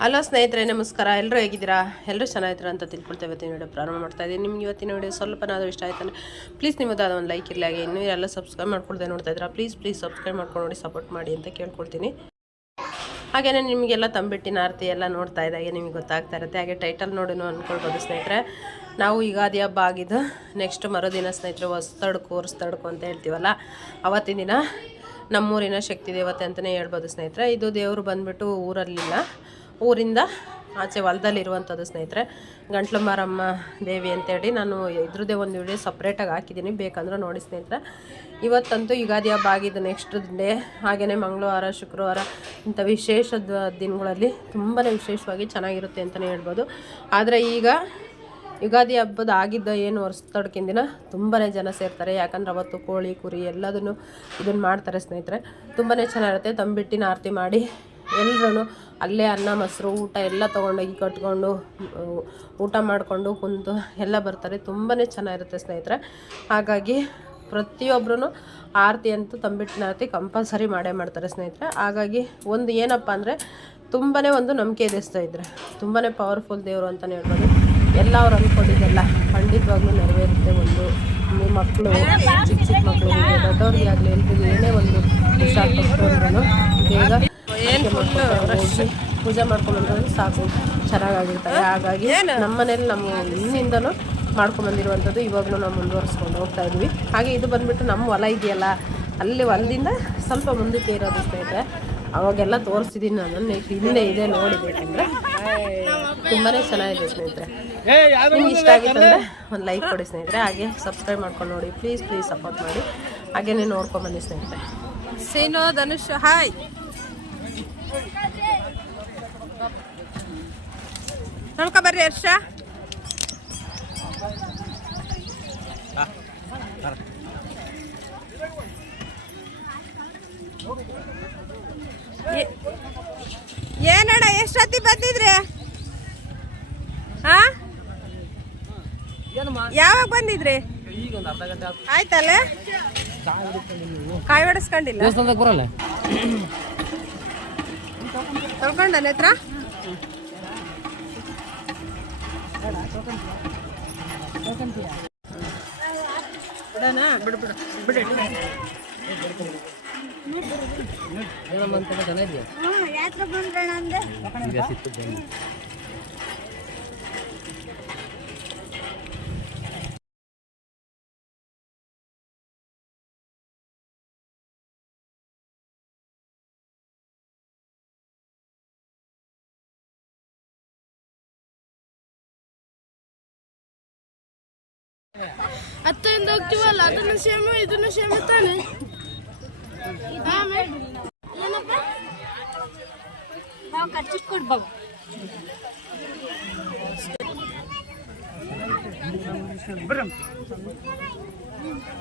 Hello ಸ್ನೇಹಿತರೆ, ನಮಸ್ಕಾರ. ಎಲ್ಲರೂ ಹೇಗಿದ್ದೀರಾ? ಎಲ್ಲರೂ ಚೆನ್ನಾಗಿದ್ದೀರಾ ಅಂತ ತಿಳ್ಕೊಳ್ತಾ ಇವತ್ತಿನ ವಿಡಿಯೋ ಪ್ರಾರಂಭ ಮಾಡ್ತಾ ಇದ್ದೀನಿ. ನಿಮ್ಗೆ ಇವತ್ತಿನ ವಿಡಿಯೋ ಸ್ವಲ್ಪನಾದರೂ ಇಷ್ಟ ಆಯ್ತಾನೆ ಪ್ಲೀಸ್ ನಿಮ್ಮದಾದ ಒಂದು ಲೈಕ್ ಇರಲಿ. ಹಾಗೆ ಇನ್ನೂ ಎಲ್ಲ ಸಬ್ಸ್ಕ್ರೈಬ್ ಮಾಡ್ಕೊಳ್ದೆ ನೋಡ್ತಾ ಇದ್ದೀರಾ, ಪ್ಲೀಸ್ ಸಬ್ಸ್ಕ್ರೈಬ್ ಮಾಡ್ಕೊಂಡು ನೋಡಿ, ಸಪೋರ್ಟ್ ಮಾಡಿ ಅಂತ ಕೇಳ್ಕೊಳ್ತೀನಿ. ಹಾಗೆಯೇ ನಿಮಗೆಲ್ಲ ತಂಬಿಟ್ಟಿನ ಆರತಿ ಎಲ್ಲ ನೋಡ್ತಾ ಇದ್ದಾಗೆ ನಿಮಗೆ ಗೊತ್ತಾಗ್ತಾ ಇರುತ್ತೆ. ಹಾಗೆ ಟೈಟಲ್ ನೋಡಿ ಅಂದ್ಕೊಳ್ಬೋದು ಸ್ನೇಹಿತರೆ. ನಾವು ಯುಗಾದಿ ಹಬ್ಬ ಆಗಿದ್ದು ನೆಕ್ಸ್ಟ್ ಮರುದಿನ ಸ್ನೇಹಿತರೆ ಹೊಸ್ತಡ್ಕು ಅಂತ ಹೇಳ್ತೀವಲ್ಲ, ಅವತ್ತಿನ ದಿನ ನಮ್ಮೂರಿನ ಶಕ್ತಿ ದೇವತೆ ಅಂತಲೇ ಹೇಳ್ಬೋದು ಸ್ನೇಹಿತರೆ. ಇದು ದೇವರು ಬಂದುಬಿಟ್ಟು ಊರಲ್ಲಿಲ್ಲ, ಊರಿಂದ ಆಚೆ ಹೊಲದಲ್ಲಿರುವಂಥದ್ದು ಸ್ನೇಹಿತರೆ. ಗಂಟ್ಲು ಮಾರಮ್ಮ ದೇವಿ ಅಂತೇಳಿ ನಾನು ಇದ್ರದ್ದೇ ಒಂದು ವಿಡಿಯೋ ಸಪ್ರೇಟಾಗಿ ಹಾಕಿದ್ದೀನಿ, ಬೇಕಂದ್ರೆ ನೋಡಿ ಸ್ನೇಹಿತರೆ. ಇವತ್ತಂತೂ ಯುಗಾದಿ ಹಬ್ಬ ಆಗಿದ್ದು ನೆಕ್ಸ್ಟ್ ಡೇ. ಹಾಗೆಯೇ ಮಂಗಳವಾರ, ಶುಕ್ರವಾರ ಇಂಥ ವಿಶೇಷ ದಿನಗಳಲ್ಲಿ ತುಂಬಾ ವಿಶೇಷವಾಗಿ ಚೆನ್ನಾಗಿರುತ್ತೆ ಅಂತಲೇ ಹೇಳ್ಬೋದು. ಆದರೆ ಈಗ ಯುಗಾದಿ ಹಬ್ಬದ ಆಗಿದ್ದ ಏನು ಹೊಸ್ತಡ್ಕಿನ ದಿನ ತುಂಬಾ ಜನ ಸೇರ್ತಾರೆ. ಯಾಕಂದ್ರೆ ಅವತ್ತು ಕೋಳಿ ಕುರಿ ಎಲ್ಲದನ್ನು ಇದನ್ನು ಮಾಡ್ತಾರೆ ಸ್ನೇಹಿತರೆ. ತುಂಬಾ ಚೆನ್ನಾಗಿರುತ್ತೆ. ತಂಬಿಟ್ಟಿನ ಆರತಿ ಮಾಡಿ ಎಲ್ಲರೂ ಅಲ್ಲೇ ಅನ್ನ ಮೊಸರು ಊಟ ಎಲ್ಲ ತೊಗೊಂಡೋಗಿ ಕಟ್ಕೊಂಡು ಊಟ ಮಾಡಿಕೊಂಡು ಕುಂತು ಎಲ್ಲ ಬರ್ತಾರೆ. ತುಂಬಾ ಚೆನ್ನಾಗಿರುತ್ತೆ ಸ್ನೇಹಿತರೆ. ಹಾಗಾಗಿ ಪ್ರತಿಯೊಬ್ಬರೂ ಆರತಿ ಅಂತೂ ತಂಬಿಟ್ಟಿನ ಆರತಿ ಕಂಪಲ್ಸರಿ ಮಾಡೇ ಮಾಡ್ತಾರೆ ಸ್ನೇಹಿತರೆ. ಹಾಗಾಗಿ ಒಂದು ಏನಪ್ಪ ಅಂದರೆ ತುಂಬಾ ಒಂದು ನಂಬಿಕೆ ಇದೆ ಸ್ನೇಹಿತರೆ. ತುಂಬಾ ಪವರ್ಫುಲ್ ದೇವರು ಅಂತಲೇ ಹೇಳ್ಬೋದು. ಎಲ್ಲ ಅವ್ರು ಅಂದ್ಕೊಂಡಿದ್ದೆಲ್ಲ ಖಂಡಿತವಾಗ್ಲೂ ನೆರವೇರುತ್ತೆ. ಒಂದು ಮಕ್ಕಳು ಚಿಕ್ಕ ಮಕ್ಕಳಿಗೆ ದೊಡ್ಡವ್ರಿಗೆ ಆಗಲಿ ಎಲ್ರಿಗೂ ಏನೇ ಒಂದು ಹುಷಾರು ಬೇಗ ಪೂಜೆ ಮಾಡ್ಕೊಂಡ್ಬಂದ್ರೆ ಸಾಕು, ಚೆನ್ನಾಗಿರ್ತಾರೆ. ಹಾಗಾಗಿ ನಮ್ಮ ಮನೇಲಿ ನಮ್ಮ ಹಿಂದಿಂದನೂ ಮಾಡ್ಕೊಂಬಂದಿರುವಂಥದ್ದು ಇವಾಗಲೂ ನಾವು ಮುಂದುವರಿಸ್ಕೊಂಡು ಹೋಗ್ತಾ ಇದ್ವಿ. ಹಾಗೆ ಇದು ಬಂದುಬಿಟ್ಟು ನಮ್ಮ ಹೊಲ ಇದೆಯಲ್ಲ, ಅಲ್ಲಿ ಹೊಲದಿಂದ ಸ್ವಲ್ಪ ಮುಂದಕ್ಕೆ ಇರೋದು ಸ್ನೇಹಿತರೆ. ಅವಾಗೆಲ್ಲ ತೋರಿಸ್ತಿದ್ದೀನಿ ನಾನು, ಹಿಂದೆ ಇದೆ ನೋಡಿಬೇಕಂದ್ರೆ ತುಂಬಾ ಚೆನ್ನಾಗಿದೆ ಸ್ನೇಹಿತರೆ. ನಿಮ್ಗೆ ಇಷ್ಟ ಆಗಿತ್ತಂದರೆ ಒಂದು ಲೈಕ್ ಕೊಡಿ ಸ್ನೇಹಿತರೆ. ಹಾಗೆ ಸಬ್ಸ್ಕ್ರೈಬ್ ಮಾಡ್ಕೊಂಡು ನೋಡಿ, ಪ್ಲೀಸ್ ಸಪೋರ್ಟ್ ಮಾಡಿ. ಹಾಗೇನೇ ನೋಡ್ಕೊಂಬನ್ನಿ ಸ್ನೇಹಿತರೆ. ಸೇನೋ ಧನುಷ್ ಹಾಯ್ ನೋಡ್ಕೊ ಬರ್ರಿ ಹರ್ಷ. ಏನಣ್ಣ ಎಷ್ಟೊತ್ತಿ ಬಂದಿದ್ರಿ? ಯಾವಾಗ ಬಂದಿದ್ರಿ? ಆಯ್ತಲ್ಲ, ಕಾಯಿ ಹೊಡೆಸ್ಕೊಂಡಿಲ್ಲ ತೊಳ್ಕೊಂಡ ನೇತ್ರ. ಅತ್ತಿಂದ ಹೋಗ್ತೀವಲ್ಲ, ಅದನ್ನು ಸೇಮು ಇದನ್ನು ಸೇಮು ತಾನೆ. ಏನಪ್ಪ ನಾವು ಖರ್ಚಿಗೆ ಕೊಡ್ಬೋದು.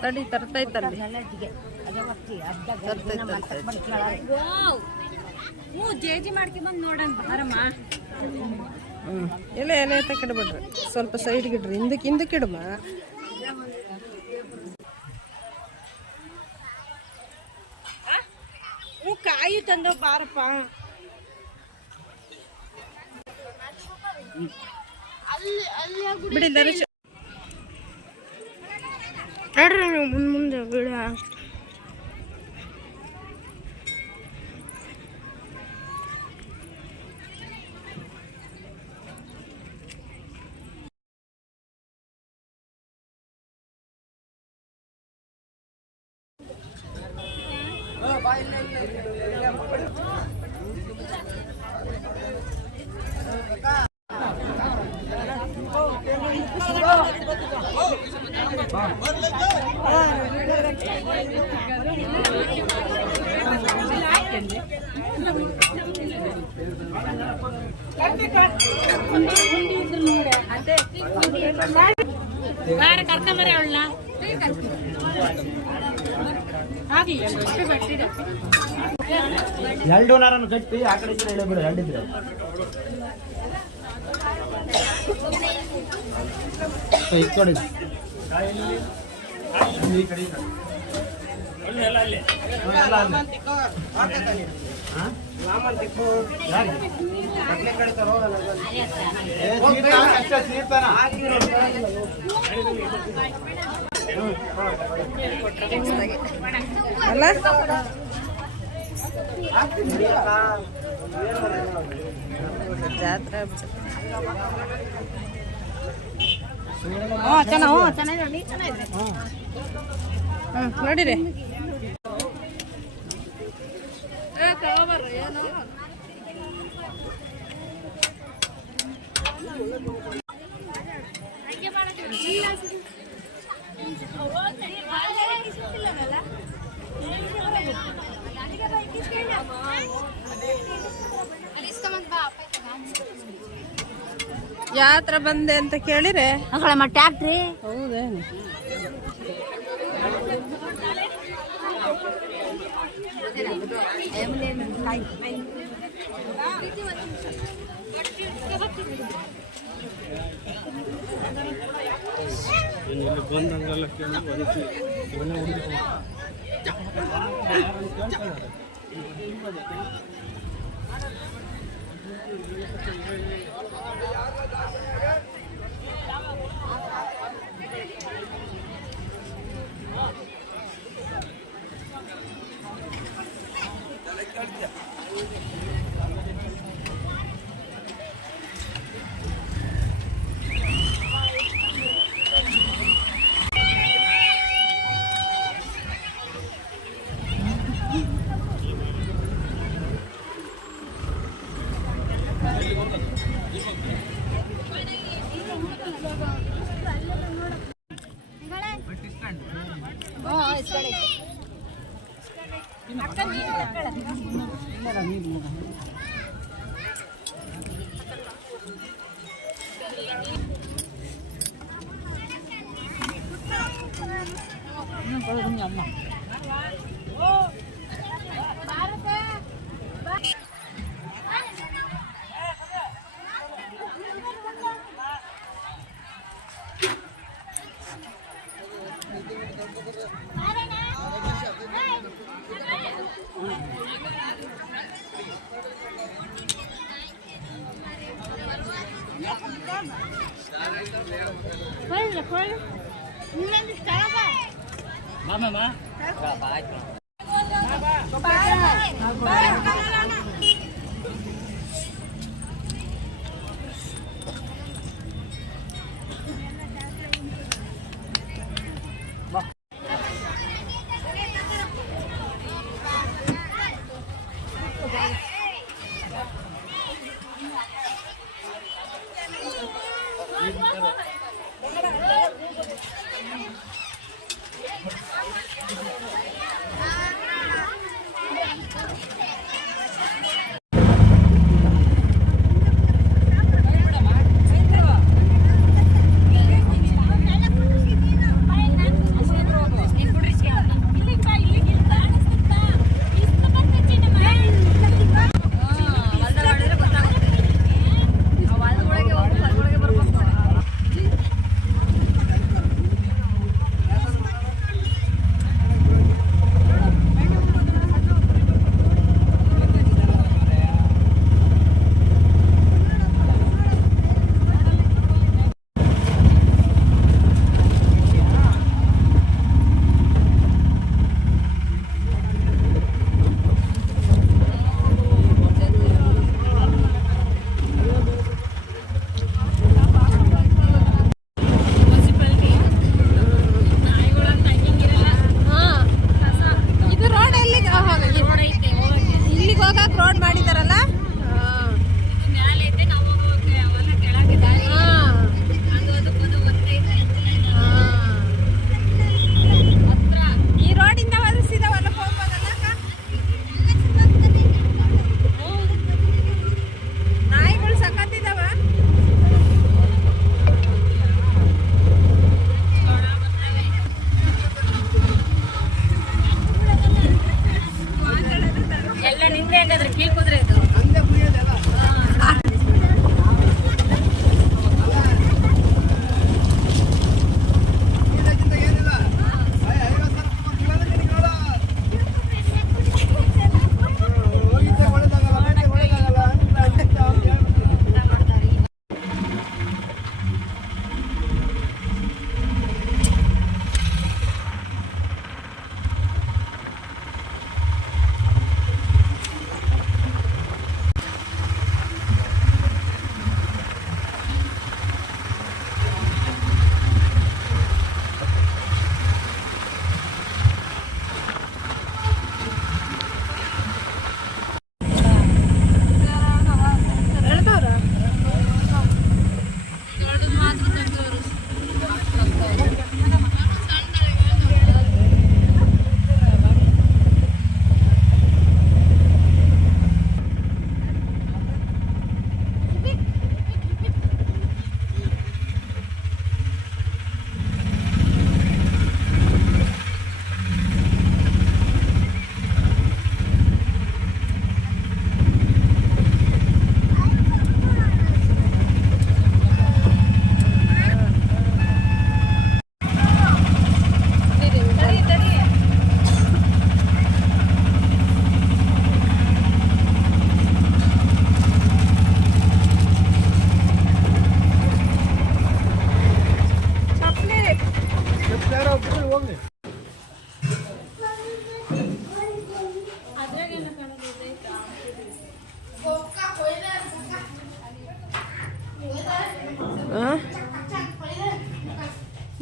ತಡಿ ತರ್ತೈತಲ್ಲ ಜೇಜಿ ಮಾಡ್ಕೊಂಬಂದು ನೋಡೋಣ ಬರಮ್ಮ. ಎಲೆ ತಕ್ಕಿಡ್ಬಿಡ್ರಿ, ಸ್ವಲ್ಪ ಸೈಡ್ಗೆ ಇಡ್ರಿ, ಹಿಂದಕ್ಕೆ ಇಡಮ್ಮ. ಕಾಯಿ ತಂದ ಬಾರಪ್ಪ. ಬಿಡಿ ಧನುಷ್ ಮುಂದೆ ಬಿಡ. ಕರ್ಕೊಂಬರಿ ಅವಳನ್ನ ಎರಡು ನಾರನ್ನು ಕಟ್ಟಿ ಆ ಕಡೆ ಬಿಡು. ಎರಡಿದ್ರೆ ಇಟ್ಕೊಡಿ. ಅಲ್ಲ ಜಾತ್ರೆ ನೋಡಿರಿ ಯಾತ್ರ ಬಂದೆ ಅಂತ ಕೇಳಿರೆ ಟ್ಯಾಕ್ಟ್ರಿ ಹೌದೇನು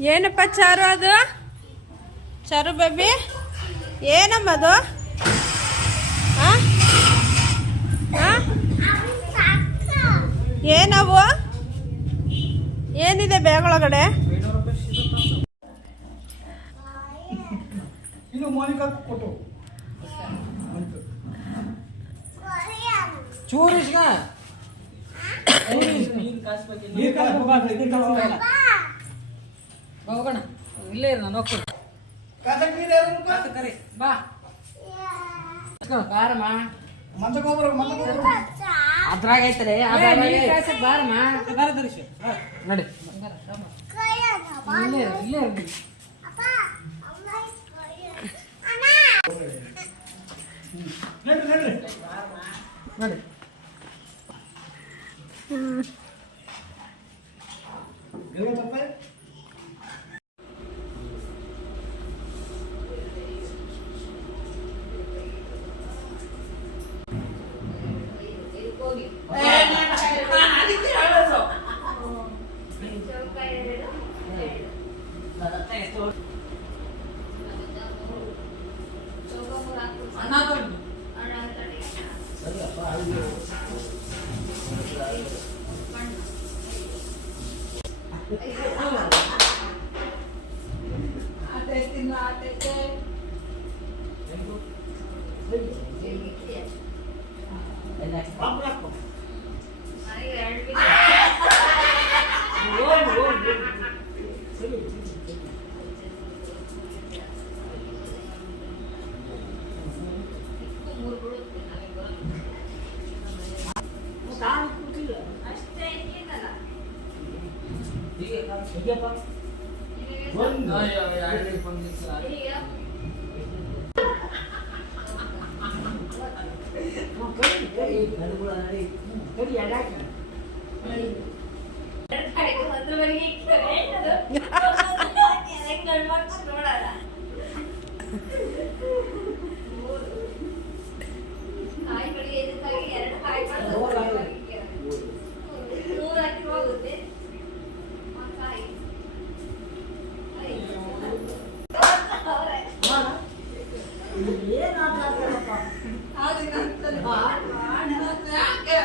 ಏನಪ್ಪ ಚಾರು ಅದು? ಚಾರು ಬೇಬಿ ಏನಮ್ಮ ಅದು? ಏನವು? ಏನಿದೆ ಬ್ಯಾಗ್ ಒಳಗಡೆ? ಹೋಗೋಣ ಇಲ್ಲೇ ಇರ ನಾನು ಬಾ ಬಾರಮ್ಮ ಅದ್ರಾಗ ಐತರೆ ಬಾರಮ್ಮ ಬಾರ ಧರಿಸಿ ನಡಿ ಇಲ್ಲೇ ಇಲ್ಲೇ ನೋಡಿ ಯಾಕೆ